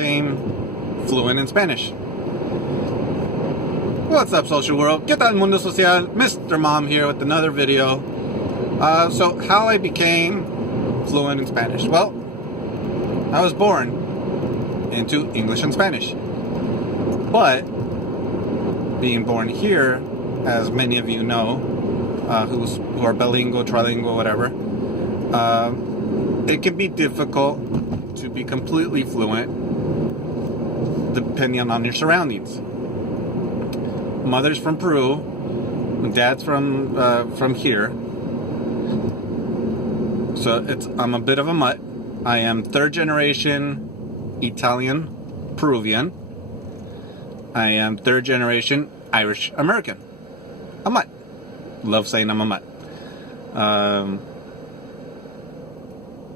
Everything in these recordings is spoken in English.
became fluent in Spanish. What's up, social world? ¿Qué tal, mundo social? Mr. Mom here with another video. So how I became fluent in Spanish. Well, I was born into English and Spanish. But being born here, as many of you know, who are bilingual, trilingual, whatever, it can be difficult to be completely fluent depending on your surroundings. Mother's from Peru, dad's from here, so I'm a bit of a mutt. I am third generation Italian Peruvian. I am third generation Irish American. A mutt. Love saying I'm a mutt.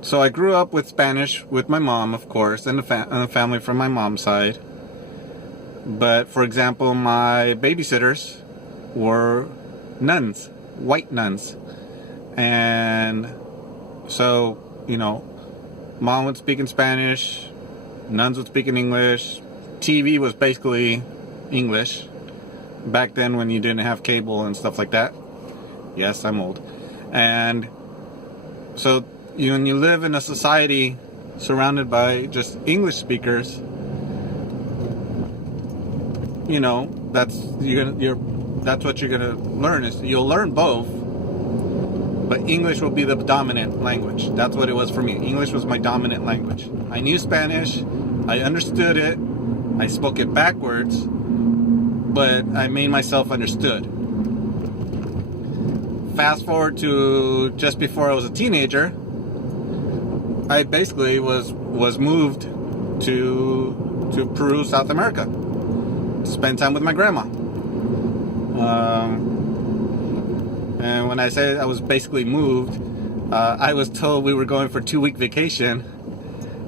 So I grew up with Spanish with my mom, of course, and the family from my mom's side. But, for example, my babysitters were nuns, white nuns. And so, you know, mom would speak in Spanish, nuns would speak in English. TV was basically English. Back then when you didn't have cable and stuff like that. Yes, I'm old. And so when you live in a society surrounded by just English speakers, you know, that's what you're gonna learn. Is you'll learn both, but English will be the dominant language. That's what it was for me. English was my dominant language. I knew Spanish, I understood it, I spoke it backwards, but I made myself understood. Fast forward to just before I was a teenager, I basically was moved to Peru, South America. Spend time with my grandma. And when I say I was basically moved, I was told we were going for a 2-week vacation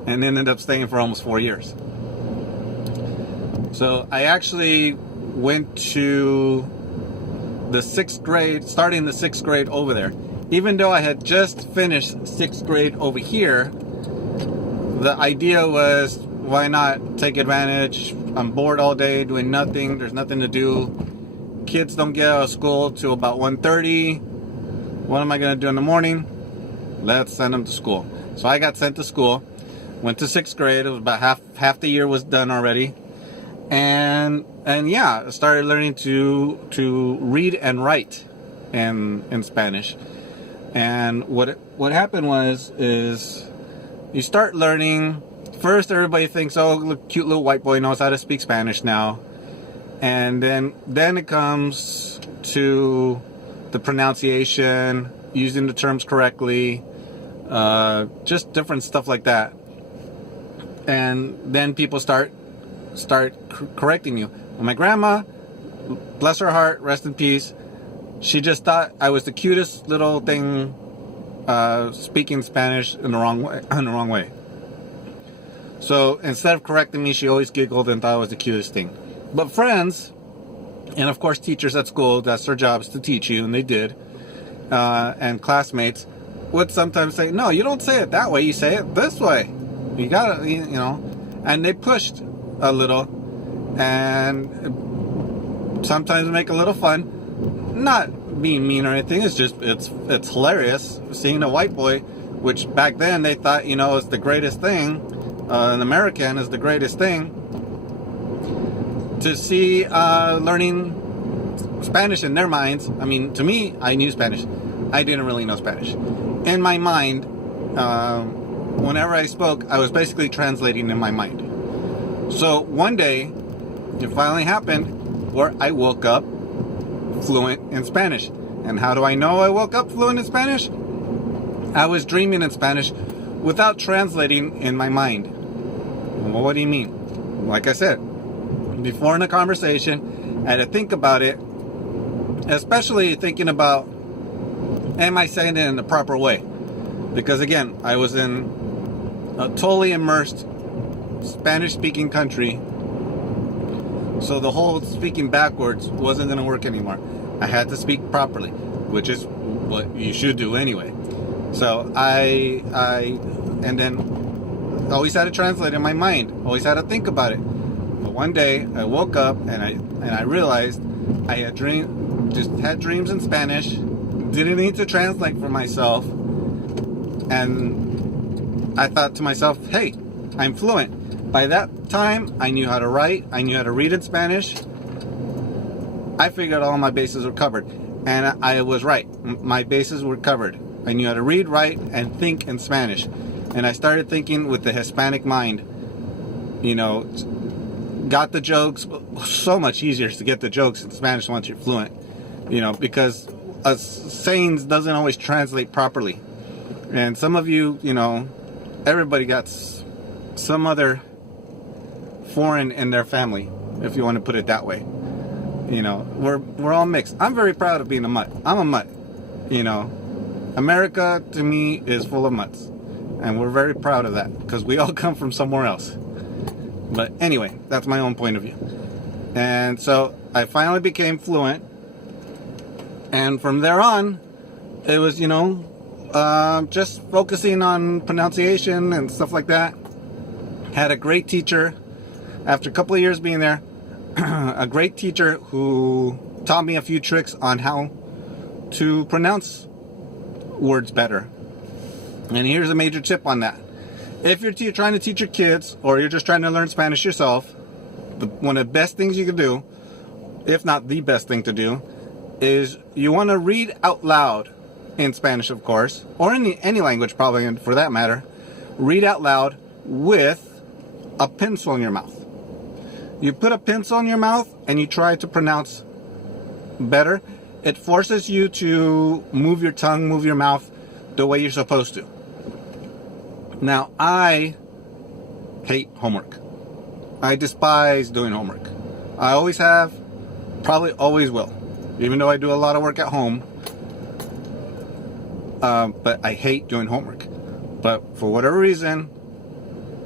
and ended up staying for almost 4 years. So I actually went to the 6th grade, starting the 6th grade over there. Even though I had just finished 6th grade over here, the idea was, why not take advantage? I'm bored all day doing nothing. There's nothing to do. Kids don't get out of school till about 1:30. What am I going to do in the morning? Let's send them to school. So I got sent to school. Went to 6th grade. It was about half the year was done already. And yeah, I started learning to read and write in Spanish. And what happened is you start learning. First, everybody thinks, oh, look, cute little white boy knows how to speak Spanish now. And then it comes to the pronunciation, using the terms correctly, just different stuff like that. And then people start correcting you. And my grandma, bless her heart, rest in peace, she just thought I was the cutest little thing speaking Spanish in the wrong way. So instead of correcting me, she always giggled and thought it was the cutest thing. But friends, and of course teachers at school, that's their jobs to teach you, and they did, and classmates would sometimes say, no, you don't say it that way, you say it this way. You gotta, you know. And they pushed a little, and sometimes make a little fun. Not being mean or anything, it's just, it's hilarious seeing a white boy, which back then they thought, you know, is the greatest thing. An American is the greatest thing. To see learning Spanish in their minds. I mean, to me, I knew Spanish. I didn't really know Spanish. In my mind, whenever I spoke, I was basically translating in my mind. So one day, it finally happened where I woke up fluent in Spanish. And how do I know I woke up fluent in Spanish? I was dreaming in Spanish without translating in my mind. Well, what do you mean? Like I said, before in a conversation, I had to think about it, especially thinking about, am I saying it in the proper way? Because again, I was in a totally immersed Spanish-speaking country, so the whole speaking backwards wasn't going to work anymore. I had to speak properly, which is what you should do anyway. So and then always had to translate in my mind. Always had to think about it. But one day I woke up and I realized I had just had dreams in Spanish. Didn't need to translate for myself. And I thought to myself, hey, I'm fluent. By that time, I knew how to write. I knew how to read in Spanish. I figured all my bases were covered. And I was right. My bases were covered. I knew how to read, write, and think in Spanish. And I started thinking with the Hispanic mind. You know, got the jokes. So much easier to get the jokes in Spanish once you're fluent. You know, because sayings doesn't always translate properly. And some of you, you know, everybody got some other foreign in their family, if you want to put it that way. You know, we're all mixed. I'm very proud of being a mutt. I'm a mutt. You know, America to me is full of mutts, and we're very proud of that because we all come from somewhere else. But anyway, that's my own point of view. And so I finally became fluent, and from there on, it was, you know, just focusing on pronunciation and stuff like that. Had a great teacher after a couple of years being there. A great teacher who taught me a few tricks on how to pronounce words better. And here's a major tip on that. If you're trying to teach your kids, or you're just trying to learn Spanish yourself, one of the best things you can do, if not the best thing to do, is you want to read out loud in Spanish, of course, or in any language probably for that matter. Read out loud with a pencil in your mouth. You put a pencil in your mouth and you try to pronounce better. It forces you to move your tongue, move your mouth the way you're supposed to. Now, I hate homework. I despise doing homework. I always have, probably always will. Even though I do a lot of work at home. But I hate doing homework. But for whatever reason,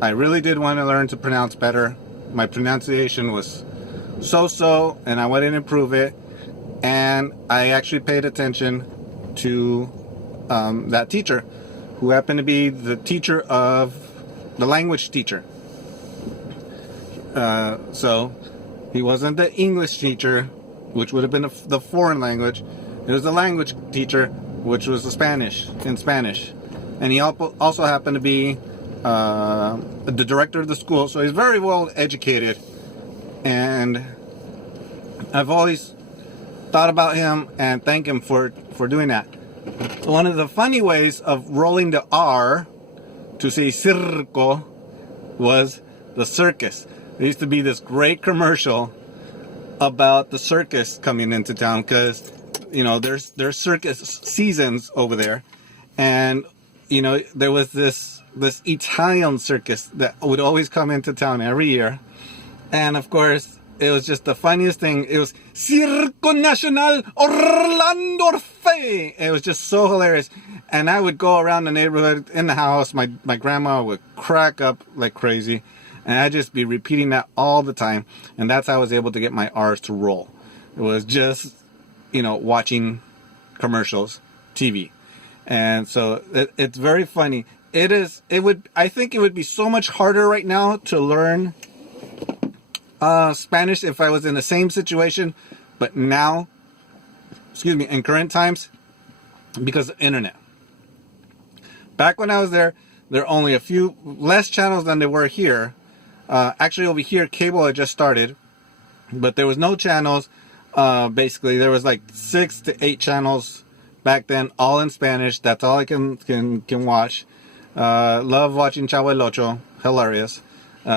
I really did want to learn to pronounce better. My pronunciation was so-so, and I wanted to improve it. And I actually paid attention to that teacher, who happened to be the teacher of the language teacher. So he wasn't the English teacher, which would have been the foreign language. It was the language teacher, which was the Spanish, in Spanish. And he also happened to be the director of the school, so he's very well educated. And I've always thought about him and thank him for doing that. One of the funny ways of rolling the R to say circo was the circus. There used to be this great commercial about the circus coming into town, because you know there's circus seasons over there, and you know there was this Italian circus that would always come into town every year, and of course it was just the funniest thing. It was Circo Nacional Orlando Orfe. It was just so hilarious, and I would go around the neighborhood in the house. My grandma would crack up like crazy. And I'd just be repeating that all the time. And that's how I was able to get my R's to roll. It was just, you know, watching commercials, TV. And so it's very funny. I think it would be so much harder right now to learn Spanish if I was in the same situation. But now, in current times, because of internet. Back when I was there were only a few less channels than there were here. Actually, over here, cable had just started, but there was no channels. Basically, there was like 6 to 8 channels back then, all in Spanish. That's all I can watch. Love watching Chavo el Ocho, hilarious.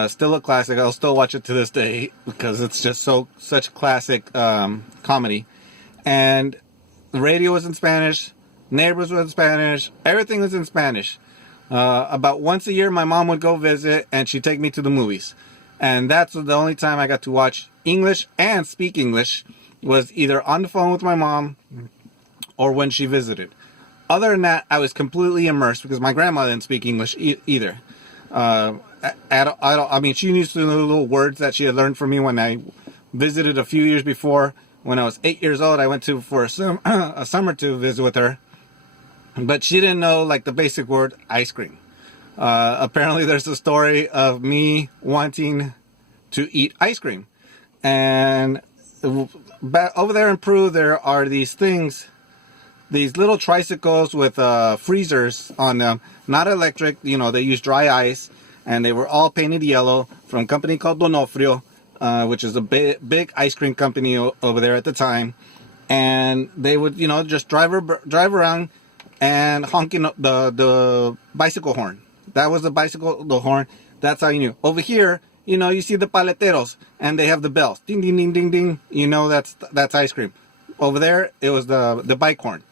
Still a classic. I'll still watch it to this day because it's just such classic comedy. And the radio was in Spanish, Neighbors was in Spanish, everything was in Spanish. About once a year, my mom would go visit, and she'd take me to the movies. And that's the only time I got to watch English and speak English, was either on the phone with my mom or when she visited. Other than that, I was completely immersed because my grandma didn't speak English either. I mean, she used to know little words that she had learned from me when I visited a few years before. When I was 8 years old, I went for a summer to visit with her. But she didn't know like the basic word ice cream. Apparently there's a story of me wanting to eat ice cream. And over there in Peru, there are these things, these little tricycles with freezers on them, not electric, they use dry ice, and they were all painted yellow from a company called Donofrio, which is a big ice cream company over there at the time. And they would, just drive around and honking the bicycle horn. That was the horn. That's how you knew. Over here, you see the paleteros, and they have the bells. Ding, ding, ding, ding, ding. That's ice cream. Over there, it was the bike horn.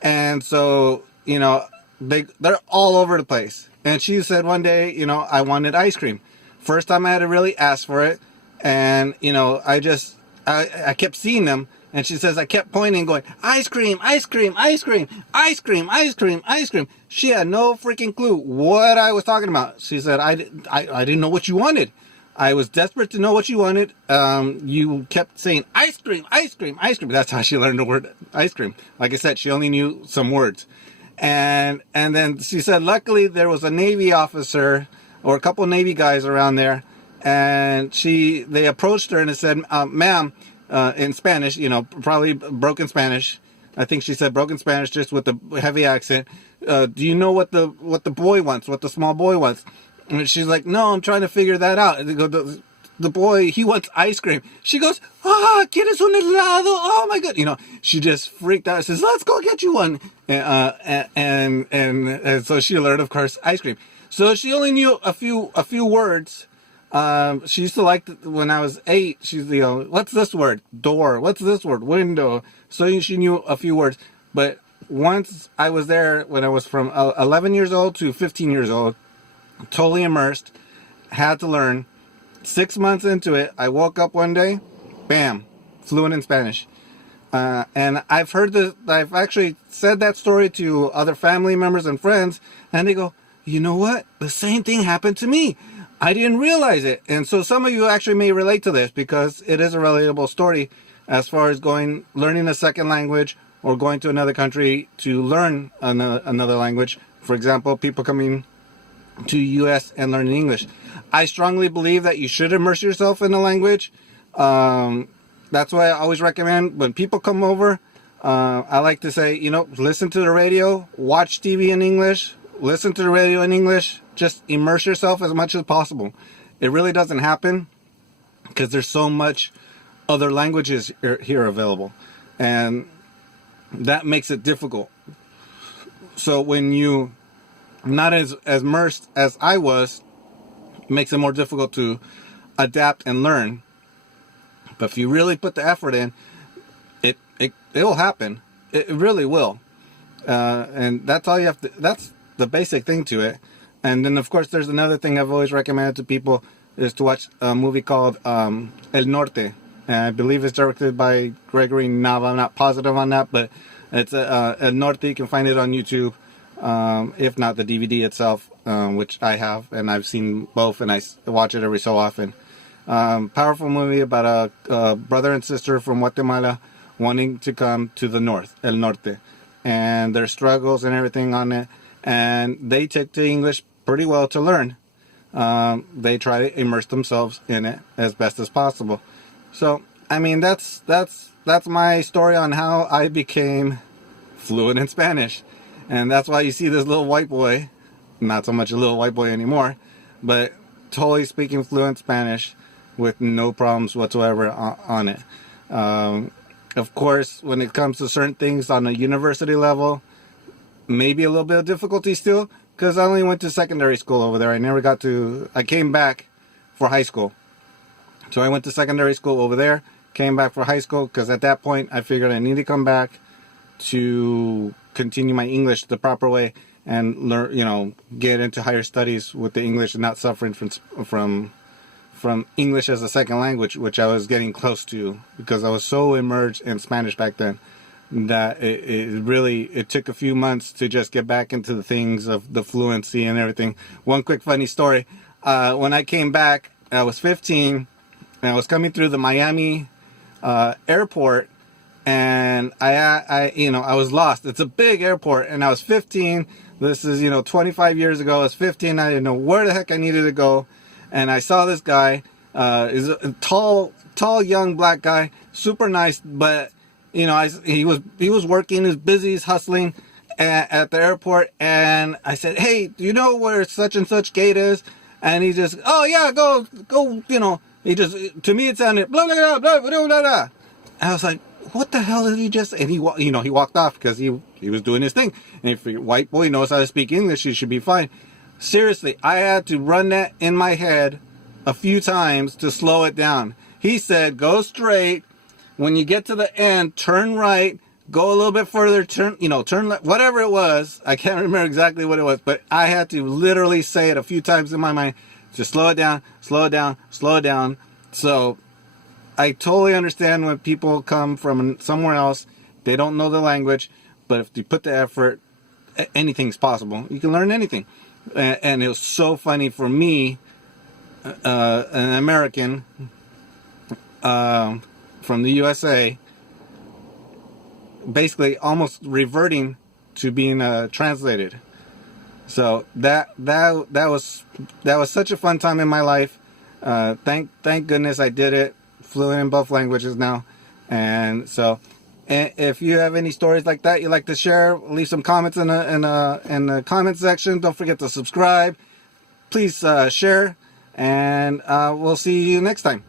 And so, they're all over the place. And she said one day, I wanted ice cream. First time I had to really ask for it. And, I kept seeing them. And she says, I kept pointing, going, ice cream, ice cream, ice cream, ice cream, ice cream, ice cream. She had no freaking clue what I was talking about. She said, I didn't know what you wanted. I was desperate to know what you wanted. You kept saying, ice cream, ice cream, ice cream. That's how she learned the word ice cream. Like I said, she only knew some words. And then she said, luckily there was a Navy officer or a couple Navy guys around there. And they approached her and they said, ma'am, in Spanish, probably broken Spanish. I think she said broken Spanish just with the heavy accent. Do you know what the boy wants, what the small boy wants? And she's like, no, I'm trying to figure that out. And they go, the boy, he wants ice cream. She goes, ¿quieres un helado? Oh my God. She just freaked out. She says, let's go get you one. And so she learned, of course, ice cream. So she only knew a few words. She used to like when I was 8, she's, what's this word? Door. What's this word? Window. So she knew a few words. But once I was there, when I was from 11 years old to 15 years old, totally immersed, had to learn. 6 months into it, I woke up one day, bam, fluent in Spanish. And I've actually said that story to other family members and friends, and they go, you know what? The same thing happened to me. I didn't realize it. And so some of you actually may relate to this because it is a relatable story as far as learning a second language or going to another country to learn another language. For example, people coming to U.S. and learning English. I strongly believe that you should immerse yourself in a language. That's why I always recommend when people come over, I like to say, listen to the radio, watch TV in English, listen to the radio in English, just immerse yourself as much as possible. It really doesn't happen because there's so much other languages here available. And that makes it difficult. So when you not as immersed as I was, it makes it more difficult to adapt and learn. But if you really put the effort in, it will happen. It really will. And that's all you have to, that's the basic thing to it. And then of course there's another thing I've always recommended to people is to watch a movie called El Norte. And I believe it's directed by Gregory Nava. I'm not positive on that, but it's El Norte. You can find it on YouTube. If not the DVD itself, which I have, and I've seen both, and I watch it every so often. Powerful movie about a brother and sister from Guatemala wanting to come to the north, El Norte, and their struggles and everything on it. And they took to English pretty well to learn. They try to immerse themselves in it as best as possible. So, I mean, that's my story on how I became fluent in Spanish. And that's why you see this little white boy, not so much a little white boy anymore, but totally speaking fluent Spanish with no problems whatsoever on it. Of course, when it comes to certain things on a university level, maybe a little bit of difficulty still, because I only went to secondary school over there. I came back for high school. So I went to secondary school over there, came back for high school, because at that point I figured I need to come back to continue my English the proper way and learn, get into higher studies with the English and not suffering from English as a second language, which I was getting close to because I was so immersed in Spanish back then that it took a few months to just get back into the things of the fluency and everything. One quick funny story. When I came back, I was 15 and I was coming through the Miami airport, and I was lost. It's a big airport, and I was 15. This is, 25 years ago. I was 15. I didn't know where the heck I needed to go. And I saw this guy, is a tall, young black guy, super nice, but, he was working, he was busy, he's hustling at the airport. And I said, hey, do you know where such and such gate is? And he just, oh yeah, go, he just, to me it sounded blah, blah, blah, blah, blah, blah. And I was like, what the hell did he just, and he walked off because he was doing his thing. And if a white boy knows how to speak English, he should be fine. Seriously, I had to run that in my head a few times to slow it down. He said, go straight. When you get to the end, turn right, go a little bit further, turn left, whatever it was. I can't remember exactly what it was, but I had to literally say it a few times in my mind to slow it down, slow it down, slow it down. So I totally understand when people come from somewhere else, they don't know the language, but if you put the effort, anything's possible. You can learn anything. And it was so funny for me, an American from the USA, basically almost reverting to being translated. So that was such a fun time in my life. Thank goodness I did it. Fluent in both languages now. And so, if you have any stories like that you'd like to share, leave some comments in the comment section. Don't forget to subscribe. Please share, and we'll see you next time.